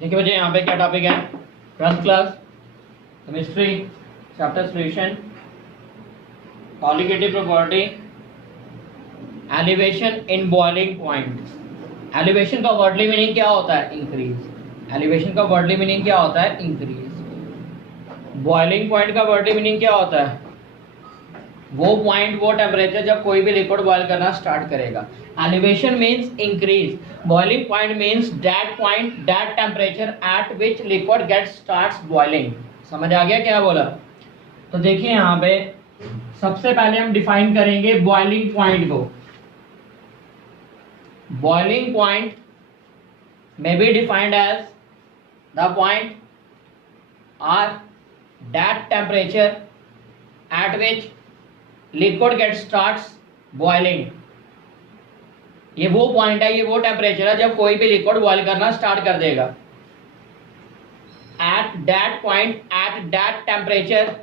देखिए बच्चे यहाँ पे क्या टॉपिक है, 12th class chemistry chapter solution, colligative property, elevation in boiling point. Elevation का वर्डली मीनिंग क्या होता है? इंक्रीज। एलिवेशन का वर्डली मीनिंग क्या होता है? इंक्रीज। बॉइलिंग पॉइंट का वर्डली मीनिंग क्या होता है? वो पॉइंट, वो टेम्परेचर जब कोई भी लिक्विड बॉयल करना स्टार्ट करेगा। Elevation means increase, boiling point means that point, that temperature at which liquid get starts boiling. समझ आ गया क्या बोला? तो देखिए यहाँ पे सबसे पहले हम डिफाइन करेंगे बॉइलिंग पॉइंट को। Boiling point may be defined as the point or that temperature at which liquid gets starts boiling। ये वो पॉइंट है, ये वो टेम्परेचर है जब कोई भी लिक्विड बॉयल करना स्टार्ट कर देगा। At that point, at that temperature,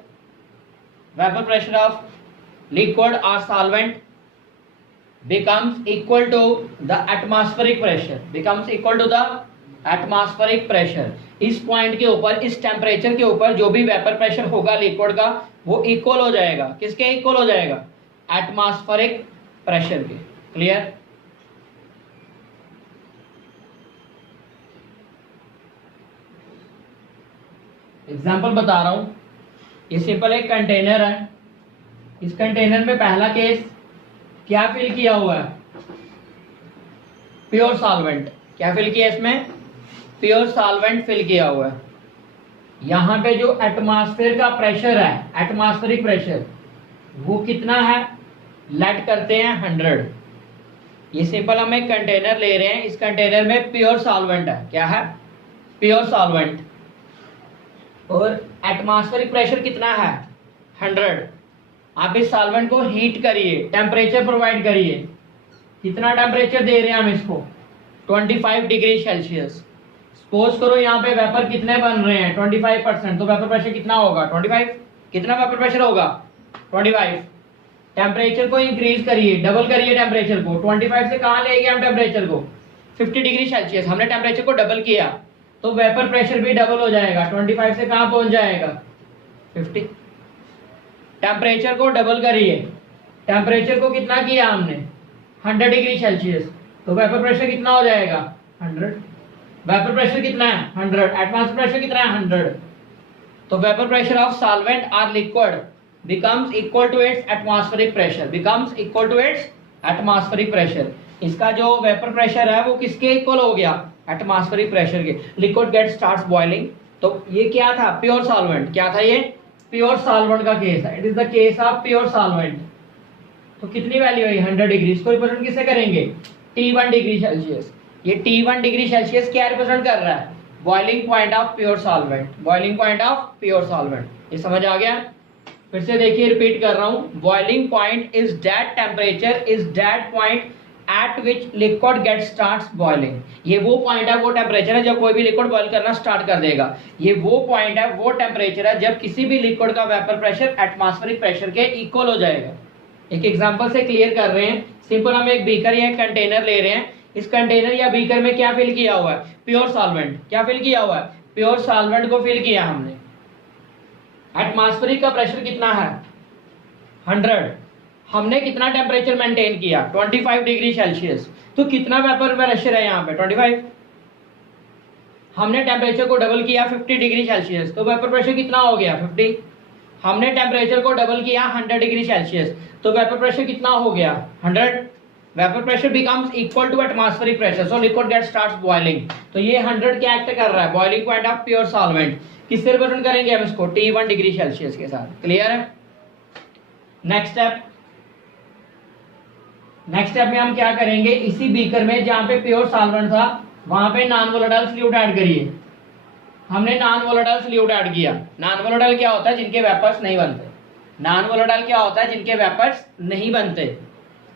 vapour pressure of liquid और solvent becomes equal to the atmospheric pressure, becomes equal to the atmospheric pressure। इस पॉइंट के ऊपर, इस टेम्परेचर के ऊपर जो भी वेपर प्रेशर होगा लिक्विड का, वो इक्वल हो जाएगा। किसके इक्वल हो जाएगा? एटमॉस्फेरिक प्रेशर के। क्लियर? एग्जांपल बता रहा हूं। ये सिंपल एक कंटेनर है। इस कंटेनर में पहला केस क्या फिल किया हुआ है? Pure solvent. क्या फिल किया इसमें? प्योर सॉल्वेंट फिल किया हुआ है। यहां पे जो एटमॉस्फेयर का प्रेशर है, एटमॉस्फेरिक प्रेशर, वो कितना है? लेट करते हैं 100। ये सिंपल हम एक कंटेनर ले रहे हैं। इस कंटेनर में प्योर सॉल्वेंट है। क्या है? Pure solvent. और एटमॉस्फेरिक प्रेशर कितना है? 100। आप इस सॉल्वेंट को हीट करिए, टेम्परेचर प्रोवाइड करिए। कितना टेम्परेचर दे रहे हैं हम इसको? 25 डिग्री सेल्सियस। सपोज करो यहाँ पे वेपर कितने बन रहे हैं? 25%। तो वेपर प्रेशर कितना होगा? 25। कितना वेपर प्रेशर होगा? 25। टेम्परेचर को इंक्रीज करिए, डबल करिए टेम्परेचर को। 25 से कहाँ ले गए हम टेम्परेचर को? 50 डिग्री सेल्सियस। हमने टेम्परेचर को डबल किया तो वेपर प्रेशर भी डबल हो जाएगा। 25 से कहाँ पहुंच जाएगा? 50। टेम्परेचर को डबल करिए। टेम्परेचर को कितना किया हमने? 100 डिग्री सेल्सियस। तो वेपर प्रेशर कितना हो जाएगा? 100। वेपर प्रेशर कितना है? 100। एटमॉस्फेरिक प्रेशर कितना है? 100। तो वेपर प्रेशर ऑफ सॉल्वेंट और liquid becomes equal to its atmospheric pressure, becomes equal to its atmospheric pressure. इसका जो वेपर प्रेशर है वो किसके इक्वल हो गया? एटमॉस्फेरिक प्रेशर के। Liquid get starts boiling. तो ये क्या था? Pure solvent. क्या था ये? प्योर सॉल्वेंट का केस है। It is the case of pure solvent. तो कितनी वैल्यू है? 100 डिग्री। इसको रिप्रेजेंट किससे करेंगे? T1 degree Celsius. ये T1 डिग्री सेल्सियस क्या रिप्रेजेंट कर रहा है? Boiling point of pure solvent. Boiling point of pure solvent. ये समझ आ गया? फिर से देखिए, रिपीट कर रहा हूं। Boiling point is that temperature, is that point at which liquid get starts boiling. ये वो पॉइंट है, वो टेम्परेचर है जब कोई भी लिक्विड बॉयल करना स्टार्ट कर देगा। ये वो पॉइंट है, वो टेम्परेचर है जब किसी भी लिक्विड का वेपर प्रेशर एटमॉस्फेरिक प्रेशर के इक्वल हो जाएगा। एक एग्जांपल से क्लियर कर रहे हैं। सिंपल हम एक बीकर या एक कंटेनर ले रहे हैं। इस कंटेनर या बीकर में क्या फिल किया हुआ है? Pure solvent. क्या फिल किया हुआ है? प्योर सॉल्वेंट को फिल किया हमने। एटमॉस्फेरिक का प्रेशर कितना है? 100। हमने कितना टेम्परेचर मेंटेन किया? 25 डिग्री सेल्सियस। तो कितना वेपर प्रेशर है यहाँ पे? 25। हमने टेम्परेचर को डबल किया 50 डिग्री सेल्सियस। तो वेपर प्रेशर कितना हो गया? 50। हमने टेम्परेचर को डबल किया 100 डिग्री सेल्सियस। तो वेपर प्रेशर कितना हो गया? 100। Vapour pressure becomes equal to atmospheric pressure, so liquid get starts boiling. तो ये 100 क्या एक्ट कर रहा है? Boiling point of pure solvent. किससे रिप्रेजेंट करेंगे हम इसको? T1 डिग्री सेल्सियस के साथ। क्लियर है? Next step. नेक्स्ट स्टेप में हम क्या करेंगे? इसी बीकर में जहां पे प्योर सॉल्वेंट था वहां पे नॉन वोलेटाइल सॉल्यूट ऐड करिए। हमने नॉन वोलेटाइल सॉल्यूट ऐड किया। नॉन वोलेटाइल क्या होता है? जिनके वेपर्स नहीं बनते। नॉन वोलेटाइल क्या होता है? जिनके वेपर्स नहीं बनते।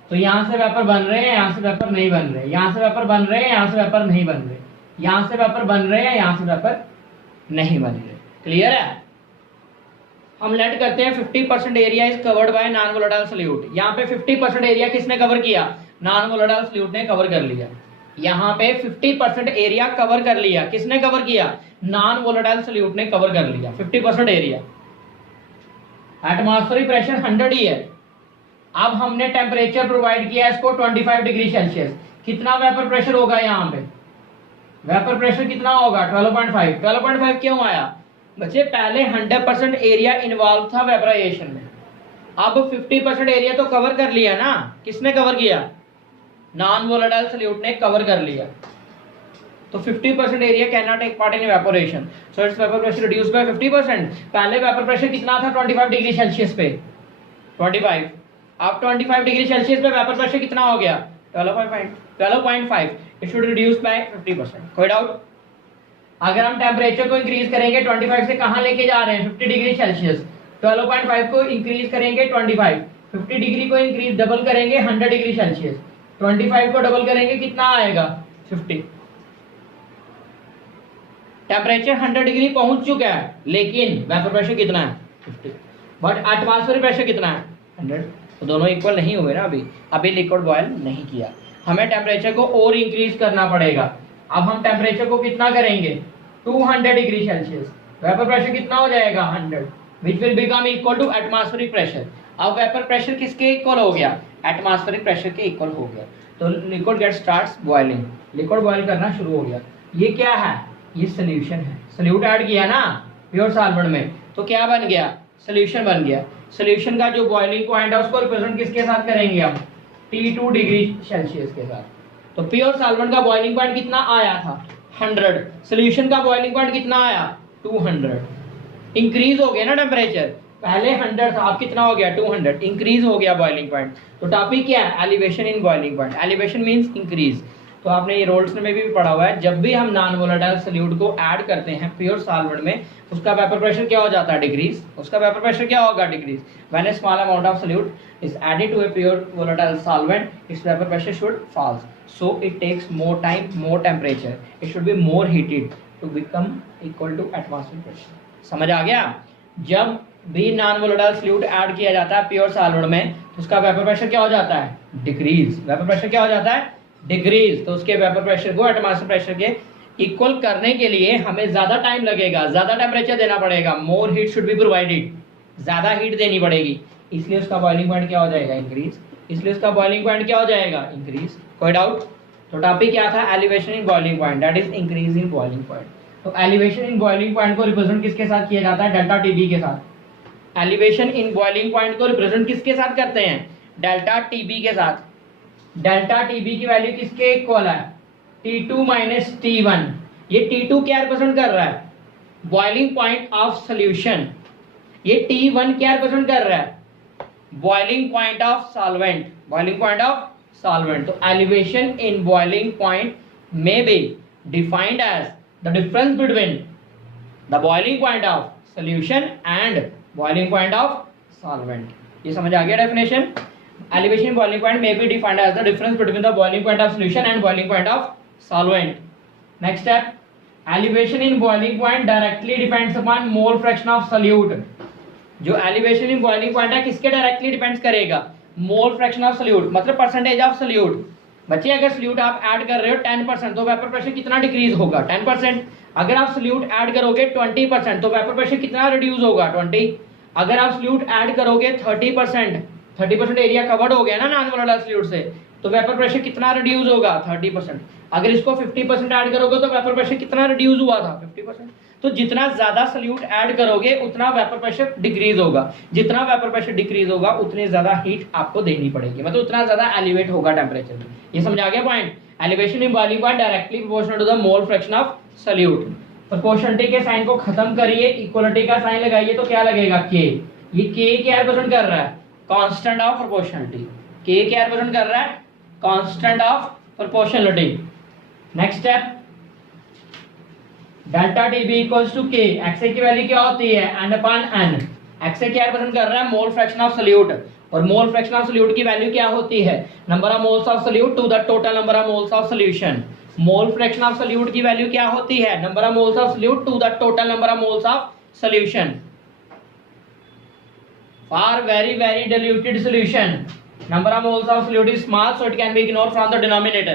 तो यहां से वेपर बन रहे हैं, यहां से वेपर नहीं बन रहे, यहां से वेपर बन रहे हैं, यहां से वेपर नहीं बन रहे, यहां से वेपर बन रहे हैं, यहां से वेपर नहीं बन रहे। क्लियर है? हम लेट करते हैं 50% area is covered by non volatile solute. यहाँ पे 50% एरिया किसने कवर किया? नॉन वोलेटाइल सॉल्यूट ने कवर कर लिया। यहाँ पे 50% एरिया कवर कर लिया। किसने कवर किया? नॉन वोलेटाइल सॉल्यूट ने कवर कर लिया 50% एरिया। एटमॉस्फेरिक प्रेशर 100 ही है। अब हमने टेम्परेचर प्रोवाइड किया इसको 25 डिग्री सेल्सियस। कितना वेपर प्रेशर होगा यहाँ पे? वेपर प्रेशर कितना होगा? 12.5। 12.5 क्यों आया बच्चे? पहले 100% एरिया इन्वॉल्व था वेपराइजेशन में, अब 50% एरिया तो कवर कर लिया ना। किसने कवर किया? नॉन वोलेटाइल सॉल्यूट ने कवर कर लिया। तो 50% area can not take part in evaporation, so its vapour pressure reduce by 50%। पहले वेपर प्रेशर कितना था? 25 डिग्री सेल्सियस पे 25। अब 25 डिग्री सेल्सियस पे वेपर प्रेशर कितना हो गया? 12.5। It should reduce by 50%। कोई डाउट? अगर हम टेम्परेचर को इंक्रीज करेंगे 25 से कहां लेके जा रहे हैं? 50 डिग्री सेल्सियस। 12.5 को इंक्रीज करेंगे 25, 50 डिग्री को इंक्रीज डबल करेंगे 100 डिग्री सेल्सियस, 25 को डबल करेंगे कितना आएगा? 50। टेम्परेचर 100 डिग्री पहुंच चुका है, लेकिन वेपर प्रेशर कितना है? 50। बट एटमॉस्फेरिक प्रेशर कितना है? 100। तो दोनों इक्वल नहीं हुए ना। अभी लिक्विड बॉयल नहीं किया, हमें टेम्परेचर को और इंक्रीज करना पड़ेगा। अब हम टेम्परेचर को कितना करेंगे? 200 डिग्री सेल्सियस। वेपर प्रेशर कितना हो जाएगा? 100, which will become equal to atmospheric pressure. अब वेपर प्रेशर किसके इक्वल हो गया? एटमॉस्फेरिक प्रेशर के इक्वल हो गया। तो liquid get starts boiling, liquid boil करना शुरू हो गया। ये क्या है? ये सोल्यूशन है। सोल्यूट ऐड किया ना प्योर सॉल्वेंट में, तो क्या बन गया? सोल्यूशन बन गया। सोल्यूशन का जो बॉइलिंग पॉइंट है उसको रिप्रेजेंट किसके साथ करेंगे हम? T2 डिग्री सेल्सियस के साथ। तो प्योर सॉल्वेंट का बॉइलिंग पॉइंट कितना आया था? 100। सोल्यूशन का बॉइलिंग पॉइंट कितना आया? 200। इंक्रीज हो गया ना टेम्परेचर, पहले 100 था, अब कितना हो गया? 200। इंक्रीज हो गया बॉइलिंग पॉइंट। तो टॉपिक क्या है? Elevation in boiling point. Elevation means increase. तो आपने ये रोल्स में भी पढ़ा हुआ है, जब भी हम नॉन वोलेटाइल सॉल्यूट को ऐड करते हैं प्योर सॉल्वेंट में, उसका वेपर प्रेशर क्या हो जाता है? डिक्रीज। उसका वेपर प्रेशर क्या होगा? Decrease. When a small amount of solute is added to a pure volatile solvent, its vapour pressure should fall, so it takes more time, more temperature, it should be more heated to become equal to atmospheric pressure. समझ आ गया? जब भी non volatile solute add किया जाता है pure solvent में, तो उसका वेपर प्रेशर क्या हो जाता है? डिक्रीज। वेपर प्रेशर क्या हो जाता है? डिक्रीज। तो उसके वेपर प्रेशर को एटमॉस्फेरिक प्रेशर के इक्वल करने के लिए हमें ज्यादा टाइम लगेगा, ज्यादा टेम्परेचर देना पड़ेगा, more heat should be provided, ज्यादा हीट देनी पड़ेगी, इसलिए उसका बॉइलिंग पॉइंट क्या हो जाएगा? इंक्रीज। इसलिए उसका बॉइलिंग पॉइंट क्या हो जाएगा? इंक्रीज। कोई डाउट? तो टॉपिक क्या था? Elevation in boiling point, that is increase in boiling point. तो एलिवेशन इन बॉइलिंग पॉइंट को रिप्रेजेंट किसके साथ किया जाता है? डेल्टा टीबी के साथ। एलिवेशन इन बॉइलिंग पॉइंट को रिप्रेजेंट किसके साथ करते हैं? डेल्टा टीबी के साथ। डेल्टा टीबी की वैल्यू किसके इक्वल है? T2 minus T1। ये T2 क्या रिप्रेजेंट कर रहा है? Boiling point of solution. ये T1 क्या रिप्रेजेंट कर रहा है? Boiling point of solvent. Boiling point of solvent. तो elevation in boiling point may be defined as the difference between the boiling point of solution and boiling point of solvent. ये समझ आ गया definition? Elevation in boiling point may be defined as the difference between the boiling point of solution and boiling point of solvent. Next step, elevation in boiling point directly depends upon mole fraction of solute. जो elevation in boiling point है किसके directly depends करेगा? Mole fraction of solute, मतलब percentage of solute। बच्चे अगर solute आप add कर रहे हो 10%, तो वेपर प्रेशर कितना डिक्रीज होगा? 10%। अगर आप solute ऐड करोगे 20%, तो वेपर प्रेशर कितना रिड्यूस होगा? 20। अगर आप solute ऐड करोगे 30% एरिया कवर्ड हो गया ना नॉन वोलेटाइल सॉल्यूट से, तो वेपर प्रेशर कितना रिड्यूस होगा? 30%। अगर इसको 50% ऐड करोगे तो वेपर प्रेशर कितना रिड्यूस हुआ था? 50%। तो जितना ज्यादा सॉल्यूट ऐड करोगे उतना वेपर प्रेशर डिक्रीज होगा, जितना वेपर प्रेशर डिक्रीज होगा उतनी ज्यादा हीट आपको देनी पड़ेगी, मतलब उतना ज्यादा एलिवेट होगा टेम्परेचर। ये समझ आ गया point? Elevation in boiling point directly proportional to the mole fraction of solute. Proportionality के साइन को खत्म करिए, इक्वलिटी का साइन लगाइए, तो क्या लगेगा? के। ये के क्या रिप्रेजेंट कर रहा है? Constant of proportionality. के क्या रिप्रेजेंट कर रहा है? Constant of proportionality. Next step, delta TB equals to K. XA की वैल्यू क्या होती है? N upon N. एक्सए क्या रिप्रेजेंट कर रहा है? Mole fraction of solute. और मोल फ्रैक्शन ऑफ सॉल्यूट की वैल्यू क्या होती है? Number of moles of solute to the total number of moles of solution. Mole fraction of solute की वैल्यू क्या होती है? Number of moles of solute to the total number of moles of solution. For very diluted solution, number of moles of solute is small, so it can be ignored from the denominator.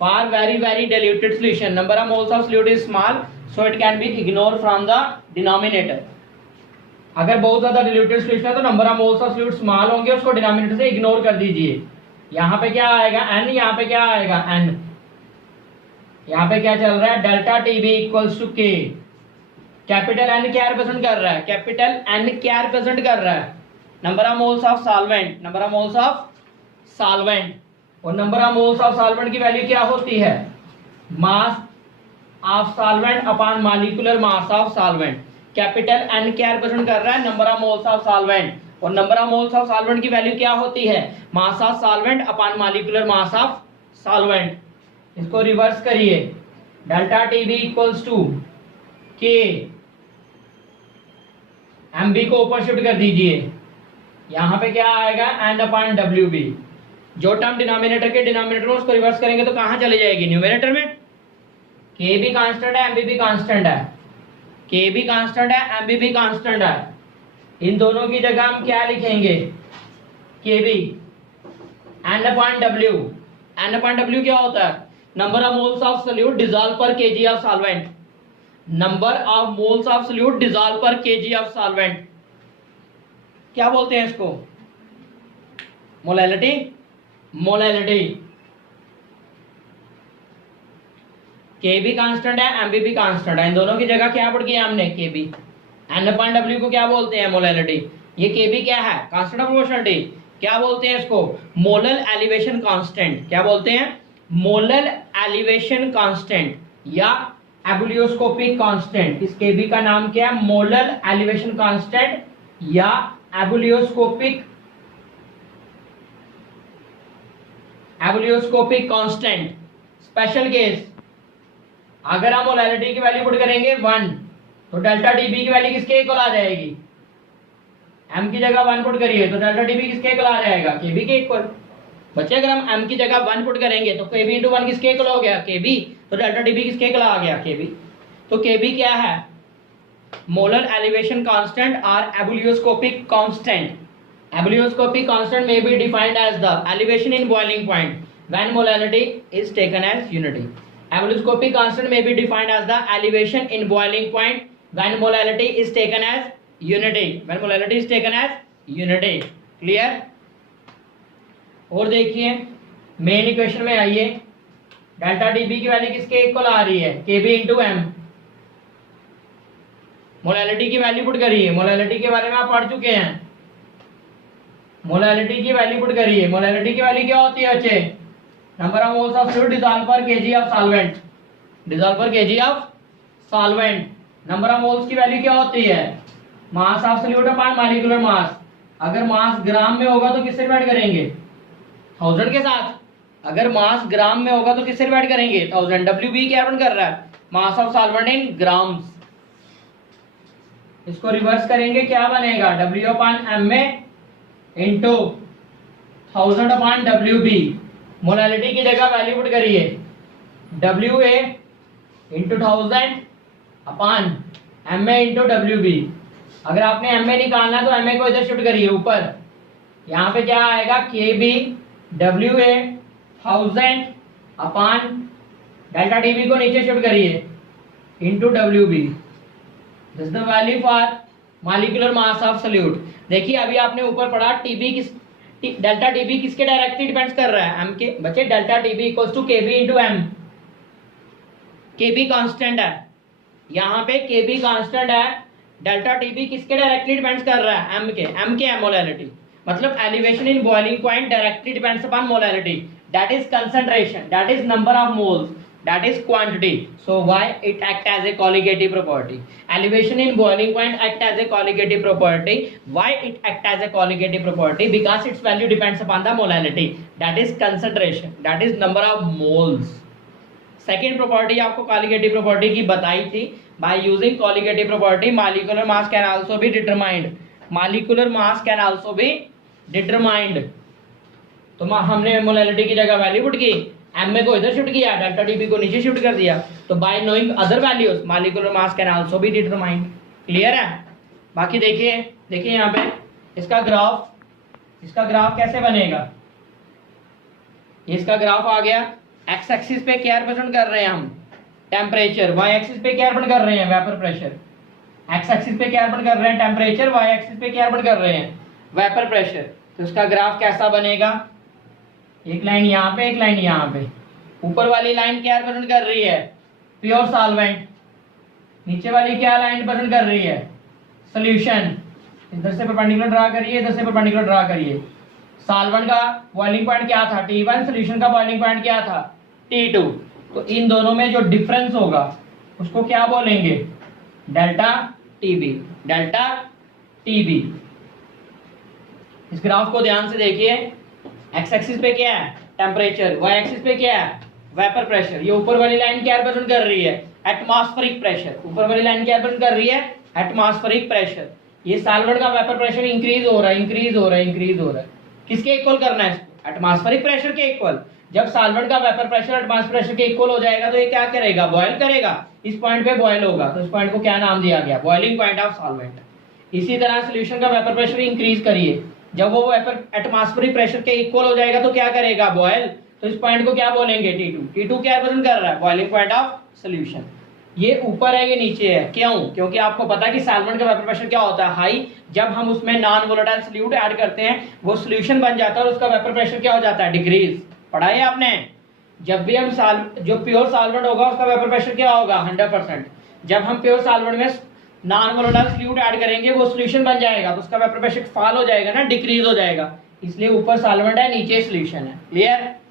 For very very diluted solution number of moles of solute is small so it can be ignore from the denominator. अगर बहुत ज्यादा diluted solution है तो number of moles of solute small होंगे, उसको denominator से ignore कर दीजिए। यहाँ पे क्या आएगा n, यहाँ पे क्या आएगा n। यहाँ पे क्या चल रहा है, डेल्टा टीबी इक्वल्स टू के। कैपिटल N क्या रिप्रेजेंट कर रहा है, कैपिटल N क्या रिप्रेजेंट कर रहा है, number of moles of solvent, number of moles of solvent. और number of moles of solvent की वैल्यू क्या होती है, mass of solvent upon molecular mass of solvent. Capital N क्या रिप्रेजेंट कर रहा है, number of moles of solvent. और number of moles of solvent की वैल्यू क्या होती है, mass of solvent upon molecular mass of solvent. इसको रिवर्स करिए, डेल्टा टीबी इक्वल्स टू के, एमबी को ऊपर शिफ्ट कर दीजिए, यहां पे क्या आएगा एन अपॉन डब्ल्यू बी। जो टर्म डिनोमिनेटर के डिनोमिनेटर में उसको रिवर्स करेंगे तो कहां चले जाएगी, न्यूमरेटर में। के भी कांस्टेंट है, एमबी भी कांस्टेंट है, के भी कांस्टेंट है, एमबी भी कांस्टेंट है। इन दोनों की जगह हम क्या लिखेंगे, K B N upon W. N upon W क्या होता है, number of moles of solute dissolve per KG of solvent. Number of moles of solute dissolve per KG of solvent, क्या बोलते हैं इसको, मोलैलिटी। मोलैलिटी के भी कांस्टेंट है, एमबी भी कांस्टेंट है, इन दोनों की जगह क्या पढ़ किया हमने, के बी। एन अपॉन डब्ल्यू को क्या बोलते हैं, मोलैलिटी। ये के बी क्या है, कांस्टेंट ऑफ प्रोपोर्शनलिटी। क्या बोलते हैं इसको, मोलल एलिवेशन कांस्टेंट। क्या बोलते हैं, मोलल एलिवेशन कांस्टेंट या एबुलियोस्कोपिक कांस्टेंट। इस के बी का नाम क्या है, मोलल एलिवेशन कांस्टेंट या एबुलियोस्कोपिक कांस्टेंट। स्पेशल केस, अगर हम मोलैलिटी की वैल्यू पुट करेंगे 1 तो डेल्टा डीबी की वैल्यू किसके इक्वल आ जाएगी, m की जगह 1 पुट करिए तो डेल्टा डीबी किसके इक्वल आ जाएगा, केबी के इक्वल। बच्चे अगर हम m की जगह 1 पुट करेंगे तो केबी इंटू 1 किसके इक्वल हो गया, केबी। तो डेल्टा डीबी किसके इक्वल आ गया, केबी। तो केबी क्या है, मोलर एलिवेशन कांस्टेंट और ebullioscopic constant. Ebullioscopic constant may be defined as the elevation in boiling point when molality is taken as unity. Ebullioscopic constant may be defined as the elevation in boiling point when molality is taken as unity. When molality is taken as unity. Clear? और देखिए main equation में आइए, delta dB की value किसके equal आ रही है, केबी into M. Molality की value put करिए, मोलैलिटी के बारे में आप पढ़ चुके हैं। मोलैलिटी की वैल्यू पुट करिए, मोलैलिटी की वैल्यू क्या होती है बच्चे, number of moles of fluid dissolve per KG of solvent. Dissolve per KG of solvent. Number of moles की वैल्यू क्या होती है, mass of solute upon molecular मास। अगर मास ग्राम में होगा तो किससे डिवाइड करेंगे, 1000 के साथ। अगर मास ग्राम में होगा तो किससे डिवाइड करेंगे, 1000। डब्ल्यू बी क्या कर रहा है, mass of solvent in grams. इसको रिवर्स करेंगे क्या बनेगा, W upon M A into 1000 upon W B. Molality की जगह वैल्यू पुट करिए, W A into 1000 upon M A into W B. अगर आपने एम ए निकालना है तो एम ए को इधर शिफ्ट करिए ऊपर, यहाँ पे क्या आएगा, K B W A 1000 upon delta D B को नीचे शिफ्ट करिए into W B. This is the value for molecular mass of solute. देखिए अभी आपने ऊपर पढ़ा टीबी किस, डेल्टा टीबी किसके डायरेक्टली डिपेंड्स कर रहा है, एम के। बच्चे delta TB equals to KB into M. KB constant है, यहाँ पे केबी कांस्टेंट है, डेल्टा टीबी किसके डायरेक्टली डिपेंड्स कर रहा है, एम के। एम के है मोलैलिटी, मतलब elevation in boiling point directly depends upon molality, that is concentration, that is number of moles, that is quantity. So why it act as a colligative property. Elevation in boiling point act as a colligative property. Why it act as a colligative property? Because its value depends upon the molality, that is concentration, that is number of moles. Second property आपको colligative property की बताई थी, by using colligative property molecular mass can also be determined. Molecular mass can also be determined. तो हमने molality की जगह value put की, M A को इधर शिफ्ट किया, डेल्टा डीबी को नीचे शिफ्ट कर दिया, तो bye knowing other values molecular mass can also be determined. Clear है? बाकी देखिए यहाँ पे इसका ग्राफ कैसे बनेगा, इसका ग्राफ आ गया, एक्स एक्सिस पे क्या रिप्रेजेंट कर रहे हैं हम, टेम्परेचर, वाई एक्सिस पे क्या रिप्रेजेंट कर रहे हैं, वेपर प्रेशर। एक्स एक्सिस पे क्या रिप्रेजेंट कर रहे हैं, टेम्परेचर, वाई एक्सिस पे क्या रिप्रेजेंट कर रहे हैं, वेपर प्रेशर। तो उसका ग्राफ कैसा बनेगा, एक लाइन यहाँ पे, एक लाइन यहाँ पे। ऊपर वाली लाइन क्या रिप्रेजेंट कर रही है, प्योर सॉल्वेंट, नीचे वाली क्या लाइन रिप्रेजेंट कर रही है, सॉल्यूशन। इधर से परपेंडिकुलर ड्रा करिए, इधर से परपेंडिकुलर ड्रा करिए। सॉल्वेंट का बॉइलिंग पॉइंट क्या था, T1, सॉल्यूशन का बॉइलिंग पॉइंट क्या था, T2। तो इन दोनों में जो डिफरेंस होगा उसको क्या बोलेंगे, डेल्टा टीबी, डेल्टा टीबी। इस ग्राफ को ध्यान से देखिए, एक्स एक्सिस पे क्या है, टेम्परेचर, वाई एक्सिस पे क्या है, वेपर प्रेशर। ये ऊपर वाली लाइन क्या रिप्रेजेंट कर रही है, एटमॉस्फेरिक प्रेशर। ऊपर वाली लाइन क्या रिप्रेजेंट कर रही है, एटमॉस्फेरिक प्रेशर। ये सॉल्वेंट का वेपर प्रेशर इंक्रीज हो रहा है, इंक्रीज हो रहा है, इंक्रीज हो रहा है। किसके इक्वल करना है, एटमॉस्फेरिक प्रेशर के इक्वल। जब सॉल्वेंट का वेपर प्रेशर एटमॉस्फेरिक प्रेशर के इक्वल हो जाएगा तो ये क्या करेगा, बॉयल करेगा। इस पॉइंट पे बॉयल होगा, तो इस पॉइंट को क्या नाम दिया गया, बॉइलिंग पॉइंट ऑफ सॉल्वेंट। इसी तरह सॉल्यूशन का वेपर प्रेशर इंक्रीज करिए, जब वो वेपर एटमॉस्फेरिक प्रेशर के इक्वल हो जाएगा तो क्या करेगा, बॉयल। तो इस पॉइंट को क्या बोलेंगे, T2। T2 क्या रिप्रेजेंट कर रहा है, बॉइलिंग पॉइंट ऑफ सॉल्यूशन। ये ऊपर है, ये नीचे है, क्यों, क्योंकि आपको पता है कि सॉल्वेंट का वेपर प्रेशर क्या होता है, हाई। जब हम उसमें नॉन वोलेटाइल सॉल्यूट ऐड करते हैं वो सॉल्यूशन बन जाता है और उसका वेपर प्रेशर क्या हो जाता है, डिक्रीज। पढ़ा है आपने, जब भी हम जो प्योर सॉल्वेंट होगा उसका वेपर प्रेशर क्या होगा, 100%। जब हम प्योर सॉल्वेंट में नॉन वोलेटाइल सॉल्यूट ऐड करेंगे वो सॉल्यूशन बन जाएगा तो उसका वेपर प्रेशर फॉल हो जाएगा ना, डिक्रीज हो जाएगा। इसलिए ऊपर सॉल्वेंट है, नीचे सॉल्यूशन है। क्लियर।